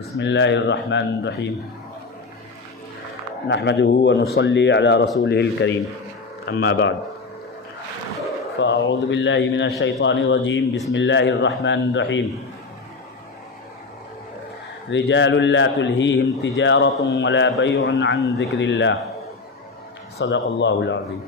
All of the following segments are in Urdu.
بسم اللہ الرحمن الرحیم نحمده ونصلی علی رسوله الکریم اما بعد فاعوذ باللہ من الشیطان الرجیم بسم اللہ الرحمن الرحیم رجال لا تلہیہم تجارۃ ولا بیع عن ذکر اللہ صدق اللہ العظیم۔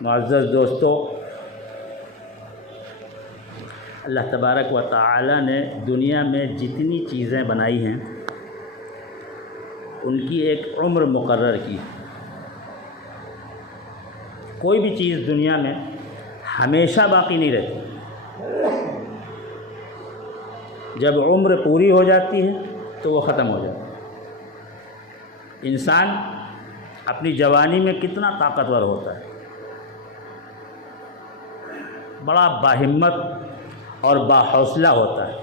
معزز دوستو، اللہ تبارک و تعالی نے دنیا میں جتنی چیزیں بنائی ہیں ان کی ایک عمر مقرر کی۔ کوئی بھی چیز دنیا میں ہمیشہ باقی نہیں رہتی، جب عمر پوری ہو جاتی ہے تو وہ ختم ہو جاتی ہے۔ انسان اپنی جوانی میں کتنا طاقتور ہوتا ہے، بڑا باہمت اور باحوصلہ ہوتا ہے،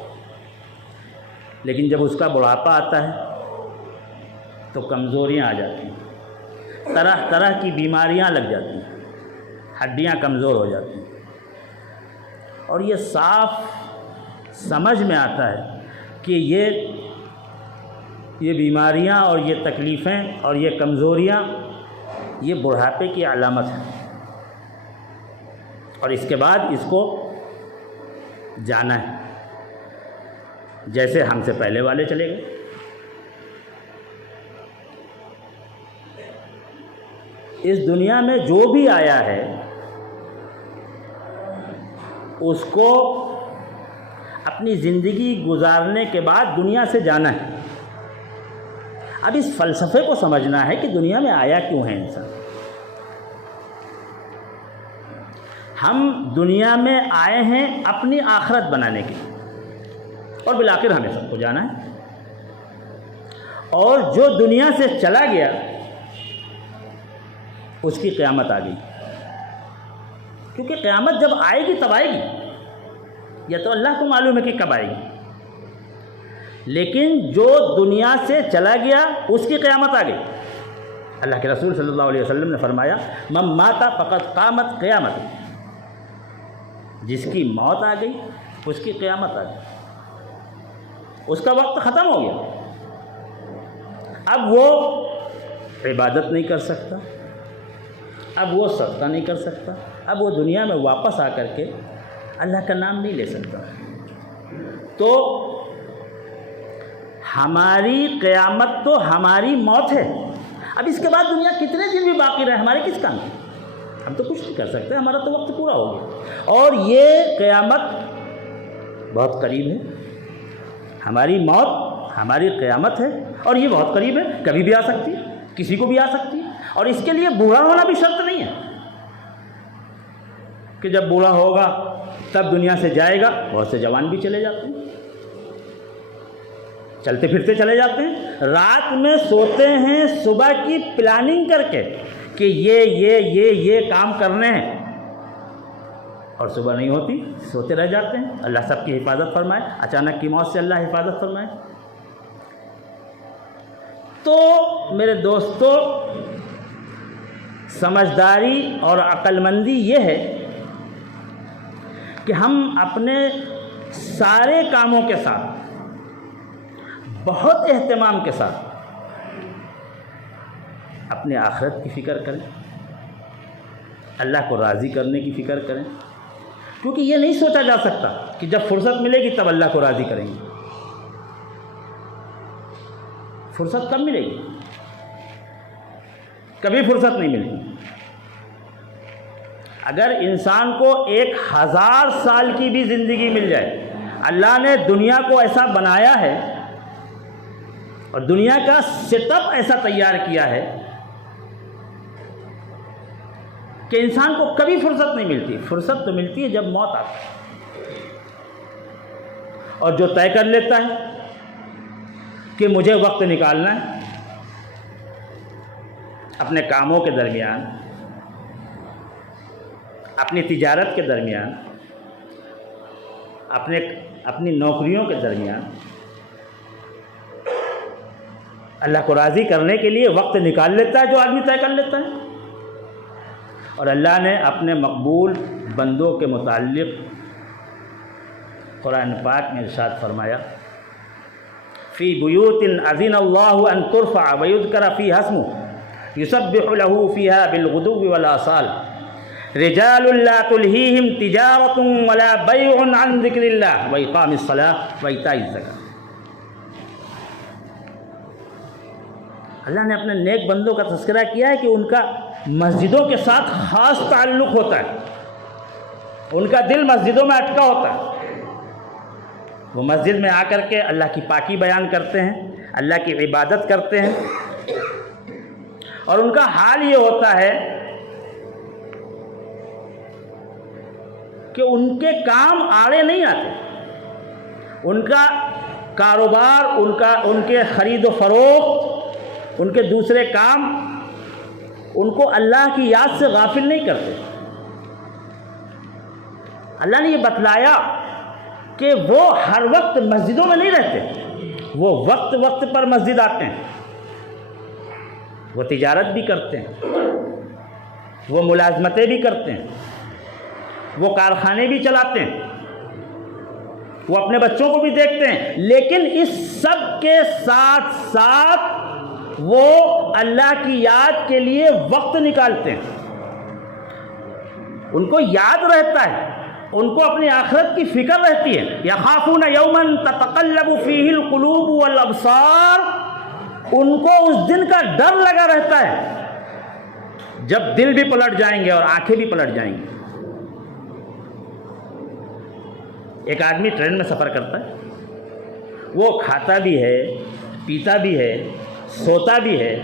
لیکن جب اس کا بڑھاپا آتا ہے تو کمزوریاں آ جاتی ہیں، طرح طرح کی بیماریاں لگ جاتی ہیں، ہڈیاں کمزور ہو جاتی ہیں، اور یہ صاف سمجھ میں آتا ہے کہ یہ بیماریاں اور یہ تکلیفیں اور یہ کمزوریاں یہ بڑھاپے کی علامت ہیں، اور اس کے بعد اس کو جانا ہے، جیسے ہم سے پہلے والے چلے گئے۔ اس دنیا میں جو بھی آیا ہے اس کو اپنی زندگی گزارنے کے بعد دنیا سے جانا ہے۔ اب اس فلسفے کو سمجھنا ہے کہ دنیا میں آیا کیوں ہے انسان۔ ہم دنیا میں آئے ہیں اپنی آخرت بنانے کے لیے، اور بالآخر ہمیں سب کو جانا ہے، اور جو دنیا سے چلا گیا اس کی قیامت آ گئی، کیونکہ قیامت جب آئے گی تب آئے گی، یا تو اللہ کو معلوم ہے کہ کب آئے گی، لیکن جو دنیا سے چلا گیا اس کی قیامت آ گئی۔ اللہ کے رسول صلی اللہ علیہ وسلم نے فرمایا من مات فقد قامت قیامت، جس کی موت آ گئی اس کی قیامت آ گئی، اس کا وقت ختم ہو گیا۔ اب وہ عبادت نہیں کر سکتا، اب وہ صدقہ نہیں کر سکتا، اب وہ دنیا میں واپس آ کر کے اللہ کا نام نہیں لے سکتا۔ تو ہماری قیامت تو ہماری موت ہے۔ اب اس کے بعد دنیا کتنے دن بھی باقی رہے ہمارے کس کام کی؟ ہم تو کچھ نہیں کر سکتے، ہمارا تو وقت پورا ہو گیا، اور یہ قیامت بہت قریب ہے۔ ہماری موت ہماری قیامت ہے، اور یہ بہت قریب ہے، کبھی بھی آ سکتی ہے، کسی کو بھی آ سکتی ہے، اور اس کے لیے بوڑھا ہونا بھی شرط نہیں ہے کہ جب بوڑھا ہوگا تب دنیا سے جائے گا۔ بہت سے جوان بھی چلے جاتے ہیں، چلتے پھرتے چلے جاتے ہیں، رات میں سوتے ہیں صبح کی پلاننگ کر کے کہ یہ کام کرنے ہیں، اور صبح نہیں ہوتی، سوتے رہ جاتے ہیں۔ اللہ سب کی حفاظت فرمائے، اچانک کی موت سے اللہ حفاظت فرمائے۔ تو میرے دوستو، سمجھداری اور عقل مندی یہ ہے کہ ہم اپنے سارے کاموں کے ساتھ بہت اہتمام کے ساتھ اپنے آخرت کی فکر کریں، اللہ کو راضی کرنے کی فکر کریں، کیونکہ یہ نہیں سوچا جا سکتا کہ جب فرصت ملے گی تب اللہ کو راضی کریں گے۔ فرصت کب ملے گی؟ کبھی فرصت نہیں ملتی۔ اگر انسان کو 1000 سال کی بھی زندگی مل جائے، اللہ نے دنیا کو ایسا بنایا ہے اور دنیا کا سیٹ اپ ایسا تیار کیا ہے کہ انسان کو کبھی فرصت نہیں ملتی۔ فرصت تو ملتی ہے جب موت آتی ہے، اور جو طے کر لیتا ہے کہ مجھے وقت نکالنا ہے اپنے کاموں کے درمیان، اپنی تجارت کے درمیان، اپنی نوکریوں کے درمیان، اللہ کو راضی کرنے کے لیے وقت نکال لیتا ہے جو آدمی طے کر لیتا ہے۔ اور اللہ نے اپنے مقبول بندوں کے متعلق قرآن پاک میں ارشاد فرمایا فی بیوت اذن اللہ ان ترفع ویذکر فیہا اسمہ یسبح لہ فیہا بالغدو والآصال رجال لا تلہیہم تجارۃ ولا بیع عن ذکر اللہ واقام الصلاۃ وایتاء الزکاۃ۔ اللہ نے اپنے نیک بندوں کا تذکرہ کیا ہے کہ ان کا مسجدوں کے ساتھ خاص تعلق ہوتا ہے، ان کا دل مسجدوں میں اٹکا ہوتا ہے، وہ مسجد میں آ کر کے اللہ کی پاکی بیان کرتے ہیں، اللہ کی عبادت کرتے ہیں، اور ان کا حال یہ ہوتا ہے کہ ان کے کام آڑے نہیں آتے، ان کا کاروبار، ان کے خرید و فروخت، ان کے دوسرے کام ان کو اللہ کی یاد سے غافل نہیں کرتے۔ اللہ نے یہ بتلایا کہ وہ ہر وقت مسجدوں میں نہیں رہتے، وہ وقت وقت پر مسجد آتے ہیں، وہ تجارت بھی کرتے ہیں، وہ ملازمتیں بھی کرتے ہیں، وہ کارخانے بھی چلاتے ہیں، وہ اپنے بچوں کو بھی دیکھتے ہیں، لیکن اس سب کے ساتھ ساتھ وہ اللہ کی یاد کے لیے وقت نکالتے ہیں، ان کو یاد رہتا ہے، ان کو اپنی آخرت کی فکر رہتی ہے۔ یخافون یوما تتقلب فیہ القلوب والابصار، ان کو اس دن کا ڈر لگا رہتا ہے جب دل بھی پلٹ جائیں گے اور آنکھیں بھی پلٹ جائیں گی۔ ایک آدمی ٹرین میں سفر کرتا ہے، وہ کھاتا بھی ہے، پیتا بھی ہے، سوتا بھی ہے،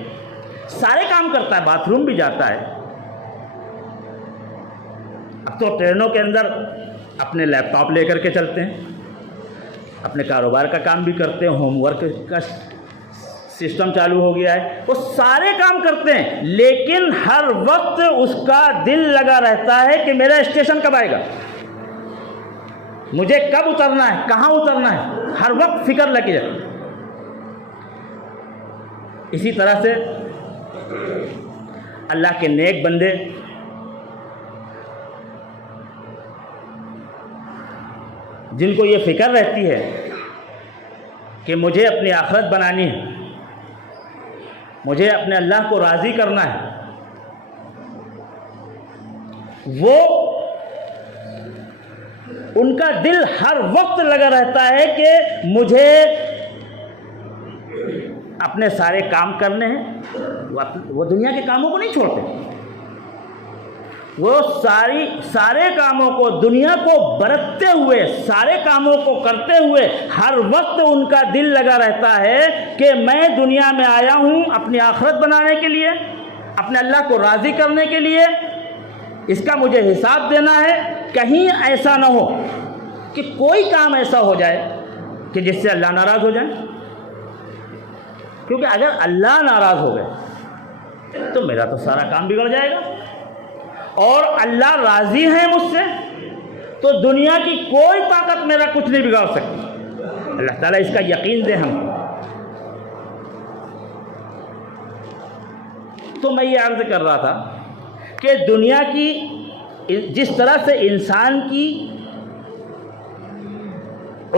سارے کام کرتا ہے، باتھ روم بھی جاتا ہے۔ اب تو ٹرینوں کے اندر اپنے لیپ ٹاپ لے کر کے چلتے ہیں، اپنے کاروبار کا کام بھی کرتے ہیں، ہوم ورک کا سسٹم چالو ہو گیا ہے، وہ سارے کام کرتے ہیں، لیکن ہر وقت اس کا دل لگا رہتا ہے کہ میرا اسٹیشن کب آئے گا، مجھے کب اترنا ہے، کہاں اترنا ہے، ہر وقت فکر لگی رہتی ہے۔ اسی طرح سے اللہ کے نیک بندے جن کو یہ فکر رہتی ہے کہ مجھے اپنی آخرت بنانی ہے، مجھے اپنے اللہ کو راضی کرنا ہے، وہ ان کا دل ہر وقت لگا رہتا ہے کہ مجھے اپنے سارے کام کرنے ہیں، وہ دنیا کے کاموں کو نہیں چھوڑتے، وہ سارے کاموں کو، دنیا کو برتتے ہوئے، سارے کاموں کو کرتے ہوئے ہر وقت ان کا دل لگا رہتا ہے کہ میں دنیا میں آیا ہوں اپنی آخرت بنانے کے لیے، اپنے اللہ کو راضی کرنے کے لیے، اس کا مجھے حساب دینا ہے۔ کہیں ایسا نہ ہو کہ کوئی کام ایسا ہو جائے کہ جس سے اللہ ناراض ہو جائے، کیونکہ اگر اللہ ناراض ہو گئے تو میرا تو سارا کام بگڑ جائے گا، اور اللہ راضی ہے مجھ سے تو دنیا کی کوئی طاقت میرا کچھ نہیں بگاڑ سکتی۔ اللہ تعالیٰ اس کا یقین دے ہم کو۔ تو میں یہ عرض کر رہا تھا کہ دنیا کی جس طرح سے انسان کی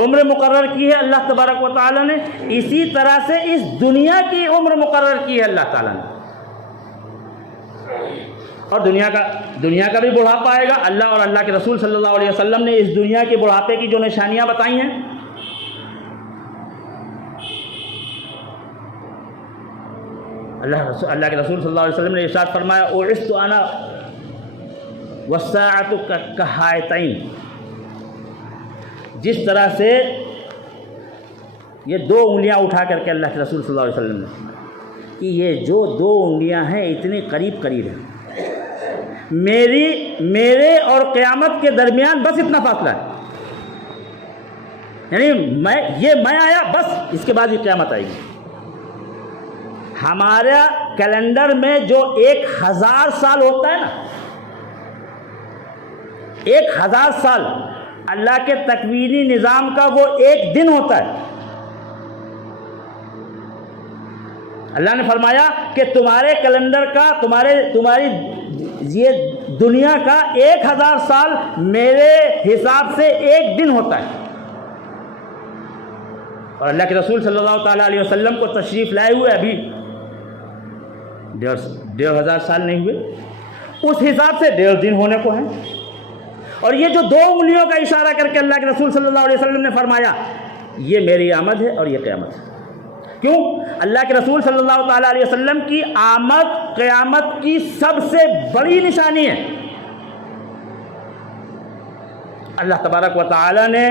عمر مقرر کی ہے اللہ تبارک و تعالیٰ نے، اسی طرح سے اس دنیا کی عمر مقرر کی ہے اللہ تعالیٰ نے، اور دنیا کا بھی بڑھاپا آئے گا۔ اللہ اور اللہ کے رسول صلی اللہ علیہ وسلم نے اس دنیا کے بڑھاپے کی جو نشانیاں بتائی ہیں، اللہ کے رسول صلی اللہ علیہ وسلم نے ارشاد فرمایا اُعِثْتُ أَنَا وَالسَّاعَةُ كَهَاتَيْنِ، جس طرح سے یہ دو انگلیاں اٹھا کر کے اللہ کے رسول صلی اللہ علیہ وسلم نے کہ یہ جو دو انگلیاں ہیں اتنی قریب قریب ہیں، میرے اور قیامت کے درمیان بس اتنا فاصلہ ہے، یعنی میں آیا بس اس کے بعد یہ قیامت آئے گی۔ ہمارا کیلنڈر میں جو 1000 سال ہوتا ہے نا، 1000 سال اللہ کے تکوینی نظام کا وہ ایک دن ہوتا ہے۔ اللہ نے فرمایا کہ تمہارے کیلنڈر کا، تمہاری یہ دنیا کا 1000 سال میرے حساب سے ایک دن ہوتا ہے۔ اور اللہ کے رسول صلی اللہ تعالیٰ علیہ وسلم کو تشریف لائے ہوئے ابھی 1500 سال نہیں ہوئے، اس حساب سے 1.5 دن ہونے کو ہیں۔ اور یہ جو 2 انگلیوں کا اشارہ کر کے اللہ کے رسول صلی اللہ علیہ وسلم نے فرمایا یہ میری آمد ہے اور یہ قیامت ہے۔ کیوں؟ اللہ کے رسول صلی اللہ تعالیٰ علیہ وسلم کی آمد قیامت کی سب سے بڑی نشانی ہے۔ اللہ تبارک و تعالیٰ نے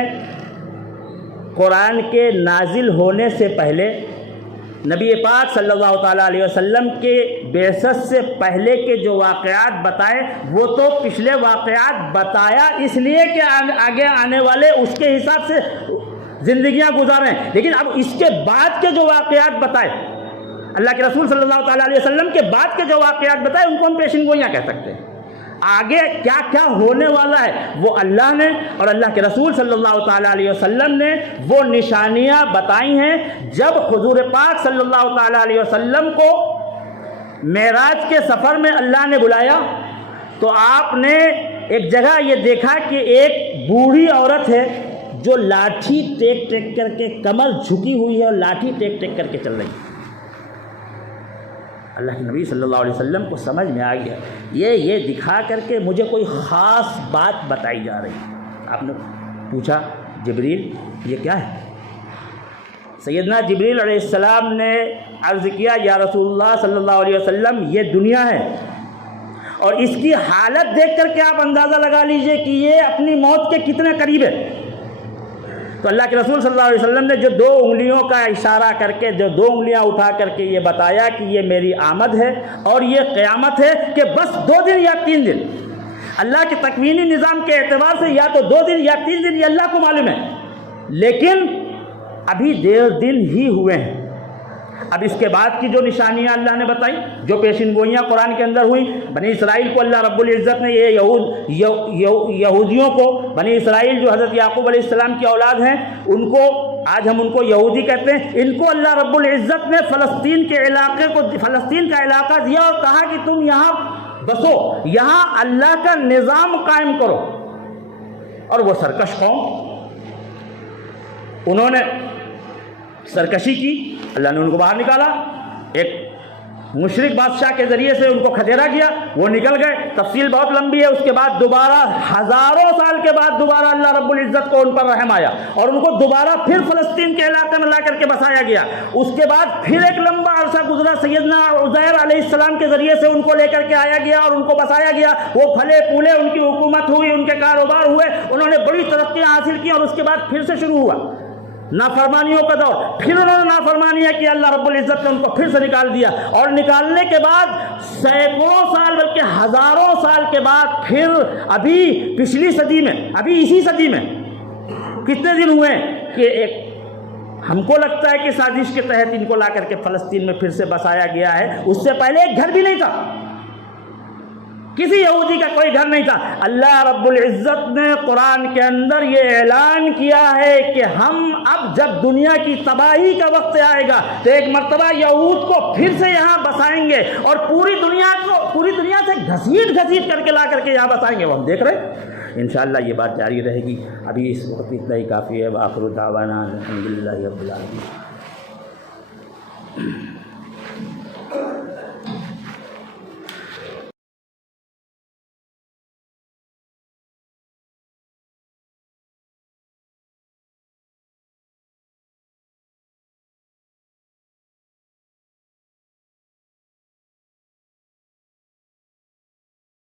قرآن کے نازل ہونے سے پہلے نبی پاک صلی اللہ تعالیٰ علیہ وسلم کے بعثت سے پہلے کے جو واقعات بتائے وہ تو پچھلے واقعات بتایا اس لیے کہ آگے آنے والے اس کے حساب سے زندگیاں گزاریں، لیکن اب اس کے بعد کے جو واقعات بتائے اللہ کے رسول صلی اللہ تعالیٰ علیہ وسلم کے بعد کے جو واقعات بتائے ان کو ہم پیشن گوئیاں کہہ سکتے ہیں۔ آگے کیا کیا ہونے والا ہے وہ اللہ نے اور اللہ کے رسول صلی اللہ تعالیٰ علیہ وسلم نے وہ نشانیاں بتائی ہیں۔ جب حضور پاک صلی اللہ تعالیٰ علیہ وسلم کو معراج کے سفر میں اللہ نے بلایا تو آپ نے ایک جگہ یہ دیکھا کہ ایک بوڑھی عورت ہے جو لاٹھی ٹیک ٹیک کر کے کمر جھکی ہوئی ہے اور لاٹھی ٹیک ٹیک کر کے چل رہی ہے۔ اللہ کے نبی صلی اللہ علیہ وسلم کو سمجھ میں آ گیا یہ دکھا کر کے مجھے کوئی خاص بات بتائی جا رہی ہے۔ آپ نے پوچھا جبریل یہ کیا ہے؟ سیدنا جبریل علیہ السلام نے عرض کیا یا رسول اللہ صلی اللہ علیہ وسلم یہ دنیا ہے اور اس کی حالت دیکھ کر کے آپ اندازہ لگا لیجئے کہ یہ اپنی موت کے کتنے قریب ہے۔ تو اللہ کے رسول صلی اللہ علیہ وسلم نے جو 2 انگلیوں کا اشارہ کر کے جو 2 انگلیاں اٹھا کر کے یہ بتایا کہ یہ میری آمد ہے اور یہ قیامت ہے کہ بس 2 دن یا 3 دن، اللہ کے تکوینی نظام کے اعتبار سے یا تو 2 دن یا 3 دن یہ اللہ کو معلوم ہے، لیکن ابھی 1.5 دن ہی ہوئے ہیں۔ اب اس کے بعد کی جو نشانیاں اللہ نے بتائی جو پیشن گوئیاں قرآن کے اندر ہوئی، بنی اسرائیل کو اللہ رب العزت نے یہ یہودیوں کو، بنی اسرائیل جو حضرت یعقوب علیہ السلام کی اولاد ہیں ان کو آج ہم ان کو یہودی کہتے ہیں، ان کو اللہ رب العزت نے فلسطین کا علاقہ دیا اور کہا کہ تم یہاں بسو، یہاں اللہ کا نظام قائم کرو۔ اور وہ سرکش قوم، انہوں نے سرکشی کی، اللہ نے ان کو باہر نکالا، ایک مشرک بادشاہ کے ذریعے سے ان کو کھدیرا کیا، وہ نکل گئے، تفصیل بہت لمبی ہے۔ اس کے بعد دوبارہ ہزاروں سال کے بعد دوبارہ اللہ رب العزت کو ان پر رحم آیا اور ان کو دوبارہ پھر فلسطین کے علاقے میں لا کر کے بسایا گیا۔ اس کے بعد پھر ایک لمبا عرصہ گزرا، سیدنا عزیر علیہ السلام کے ذریعے سے ان کو لے کر کے آیا گیا اور ان کو بسایا گیا، وہ پھلے پھولے، ان کی حکومت ہوئی، ان کے کاروبار ہوئے، انہوں نے بڑی ترقیاں حاصل کی، اور اس کے بعد پھر سے شروع ہوا نافرمانیوں کا دور، پھر انہوں نے نافرمانیاں کی، اللہ رب العزت نے ان کو پھر سے نکال دیا، اور نکالنے کے بعد سینکڑوں سال بلکہ ہزاروں سال کے بعد پھر ابھی پچھلی صدی میں، ابھی اسی صدی میں کتنے دن ہوئے کہ ایک ہم کو لگتا ہے کہ سازش کے تحت ان کو لا کر کے فلسطین میں پھر سے بسایا گیا ہے۔ اس سے پہلے ایک گھر بھی نہیں تھا، کسی یہودی کا کوئی گھر نہیں تھا۔ اللہ رب العزت نے قرآن کے اندر یہ اعلان کیا ہے کہ ہم اب جب دنیا کی تباہی کا وقت آئے گا تو ایک مرتبہ یہود کو پھر سے یہاں بسائیں گے اور پوری دنیا سے گھسیٹ کر کے لا کر کے یہاں بسائیں گے۔ وہ ہم دیکھ رہے ہیں، انشاءاللہ یہ بات جاری رہے گی۔ ابھی اس وقت اتنا ہی کافی ہے۔ وآخر دعوانا الحمدللہ رب العالمین۔